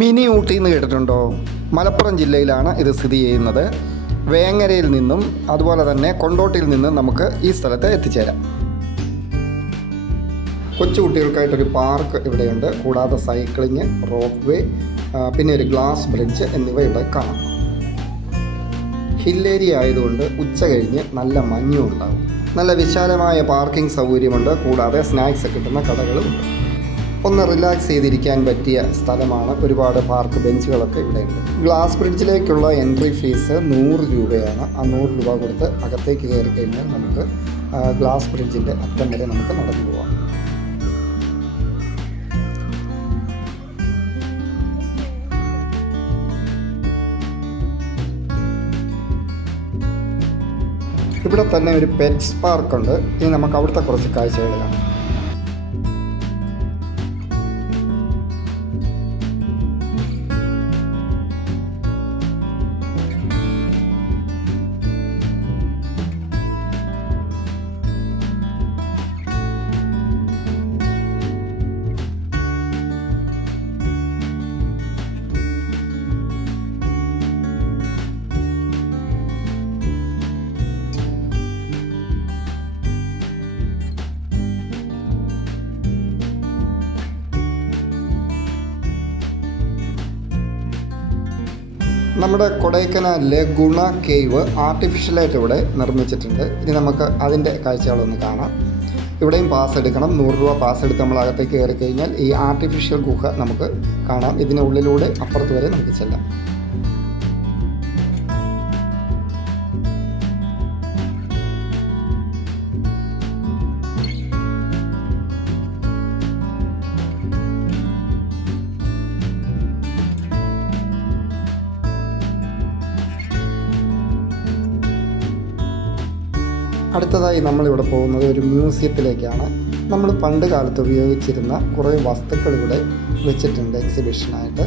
Mini Ooty എന്ന് കേട്ടിട്ടുണ്ടോ? മലപ്പുറം ജില്ലയിലാണ് ഇത് സ്ഥിതി ചെയ്യുന്നത്. വേങ്ങരയിൽ നിന്നും അതുപോലെ തന്നെ കൊണ്ടോട്ടിയിൽ നിന്നും നമുക്ക് ഈ സ്ഥലത്ത് എത്തിച്ചേരാം. കൊച്ചുകുട്ടികൾക്കായിട്ടൊരു പാർക്ക് ഇവിടെയുണ്ട്. കൂടാതെ സൈക്ലിങ്, റോപ്പ് വേ, പിന്നെ ഒരു ഗ്ലാസ് ബ്രിഡ്ജ് എന്നിവ ഇവിടെ കാണാം. ഹിൽ ഏരിയ ആയതുകൊണ്ട് ഉച്ച കഴിഞ്ഞ് നല്ല മഞ്ഞും ഉണ്ടാകും. നല്ല വിശാലമായ പാർക്കിംഗ് സൗകര്യമുണ്ട്. കൂടാതെ സ്നാക്സ് കിട്ടുന്ന കടകളുമുണ്ട്. ഒന്ന് റിലാക്സ് ചെയ്തിരിക്കാൻ പറ്റിയ സ്ഥലമാണ്. ഒരുപാട് പാർക്ക് ബെഞ്ചുകളൊക്കെ ഇവിടെയുണ്ട്. ഗ്ലാസ് ബ്രിഡ്ജിലേക്കുള്ള എൻട്രി ഫീസ് 100 രൂപയാണ്. ആ 100 രൂപ കൊടുത്ത് അകത്തേക്ക് കയറി കഴിഞ്ഞാൽ നമുക്ക് ഗ്ലാസ് ബ്രിഡ്ജിൻ്റെ അറ്റം വരെ നമുക്ക് നടന്നു പോകാം. ഇവിടെ തന്നെ ഒരു പെറ്റ്സ് പാർക്കുണ്ട്. ഇനി നമുക്ക് അവിടുത്തെ കുറച്ച് കാഴ്ചകൾ കാണാം. നമ്മുടെ കൊടൈക്കനാലിലെ ഗുണ കേവ് ആർട്ടിഫിഷ്യലായിട്ട് ഇവിടെ നിർമ്മിച്ചിട്ടുണ്ട്. ഇനി നമുക്ക് അതിൻ്റെ കാഴ്ചകളൊന്ന് കാണാം. ഇവിടെയും പാസ് എടുക്കണം. 100 രൂപ പാസ് എടുത്ത് നമ്മൾ അകത്തേക്ക് കയറി കഴിഞ്ഞാൽ ഈ ആർട്ടിഫിഷ്യൽ ഗുഹ നമുക്ക് കാണാം. ഇതിനുള്ളിലൂടെ അപ്പുറത്ത് വരെ നമുക്ക് ചെല്ലാം. അടുത്തതായി നമ്മളിവിടെ പോകുന്നത് ഒരു മ്യൂസിയത്തിലേക്കാണ്. നമ്മൾ പണ്ട് കാലത്ത് ഉപയോഗിച്ചിരുന്ന കുറേ വസ്തുക്കൾ ഇവിടെ വെച്ചിട്ടുണ്ട് എക്സിബിഷനായിട്ട്.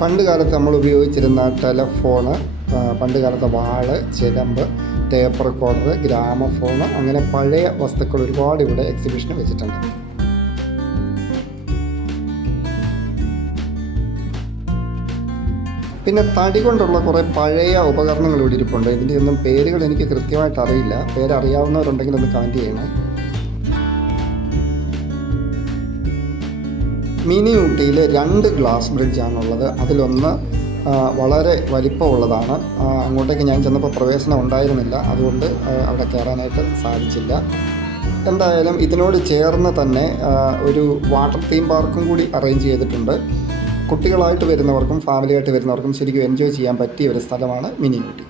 പണ്ട് കാലത്ത് നമ്മൾ ഉപയോഗിച്ചിരുന്ന ടെലഫോണ്, പണ്ട് കാലത്തെ വാള്, ചിലമ്പ്, ടേപ്പ് റെക്കോർഡർ, ഗ്രാമഫോണ്, അങ്ങനെ പഴയ വസ്തുക്കൾ ഒരുപാട് ഇവിടെ എക്സിബിഷന് വെച്ചിട്ടുണ്ട്. പിന്നെ തടി കൊണ്ടുള്ള കുറേ പഴയ ഉപകരണങ്ങൾ ഇവിടെ ഇരിപ്പുണ്ട്. ഇതിൻ്റെ ഒന്നും പേരുകൾ എനിക്ക് കൃത്യമായിട്ട് അറിയില്ല. പേരറിയാവുന്നവരുണ്ടെങ്കിൽ ഒന്ന് കമൻറ്റ് ചെയ്യണേ. മിനി ഊട്ടിയിൽ 2 ഗ്ലാസ് ബ്രിഡ്ജാണുള്ളത്. അതിലൊന്ന് വളരെ വലിപ്പമുള്ളതാണ്. അങ്ങോട്ടേക്ക് ഞാൻ ചെന്നപ്പോൾ പ്രവേശനം ഉണ്ടായിരുന്നില്ല, അതുകൊണ്ട് അവിടെ കയറാനായിട്ട് സാധിച്ചില്ല. എന്തായാലും ഇതിനോട് ചേർന്ന് തന്നെ ഒരു വാട്ടർ തീം പാർക്കും കൂടി അറേഞ്ച് ചെയ്തിട്ടുണ്ട്. കുട്ടികളായിട്ട് വരുന്നവർക്കും ഫാമിലിയായിട്ട് വരുന്നവർക്കും ശരിക്കും എൻജോയ് ചെയ്യാൻ പറ്റിയ ഒരു സ്ഥലമാണ് മിനി ഊട്ടി.